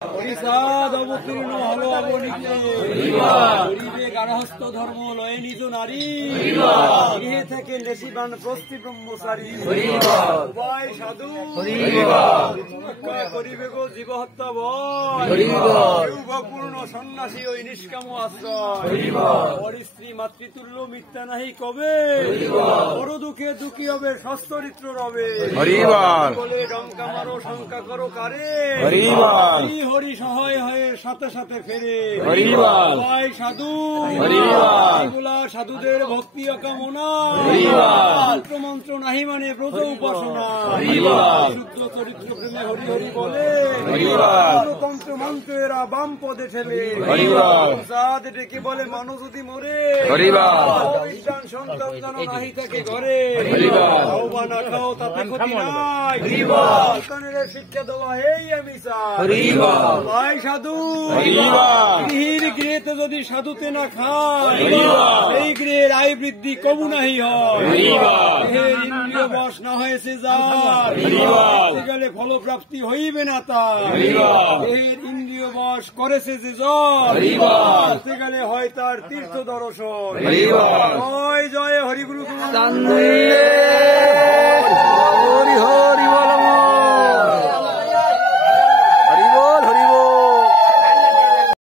হরিষাদ অবতীর্ণ হল অবনীতে গরিবে গার্হস্থ ধর্ম লয়ে নিজ নারী গৃহে থেকে নেশিবান প্রস্তি ব্রহ্মচারী উভয় সাধু রক্ষা করিবে গো জীব হত্যা ভয়পূর্ণ সন্ন্যাসী ওই নিষ্কাম আশ্রয় পরিস্ত্রী মাতৃতুল্য মিথ্যা নাহি কবে বড় দুঃখে দুঃখী হবে সচ্চরিত্র রবে বলে ডঙ্কা মারো শঙ্কা করো কারে হরি সহায় হয়ে সাথে সাথে ফেরে সাধু এগুলা সাধুদের ভক্তি অকামনা মন্ত্র নাহি মানে ব্রত উপাসনা শুদ্ধ চরিত্র প্রেমে হরি হরি বলে তন্ত্র মন্ত্র এরা বাম পদে ঠেলে ডেকে বলে মানুষ যদি মরে সন্তান যেন নাহি থাকে ঘরে খাও বা না খাও তাতে ক্ষতি নাই সন্তানের শিক্ষা দেওয়া এই আমি চাই সাধু গৃহীর গৃহেতে যদি সাধুতে না খায় এই গৃহের আয় বৃদ্ধি কবু নাহি হয় ইন্দ্রিয় বশ না হয়েছে যার গেলে ফলপ্রাপ্তি হইবে না তার ইন্দ্রিয় বশ করেছে যে জ্বর গেলে হয় তার তীর্থ দর্শন জয় জয় হরিগুরু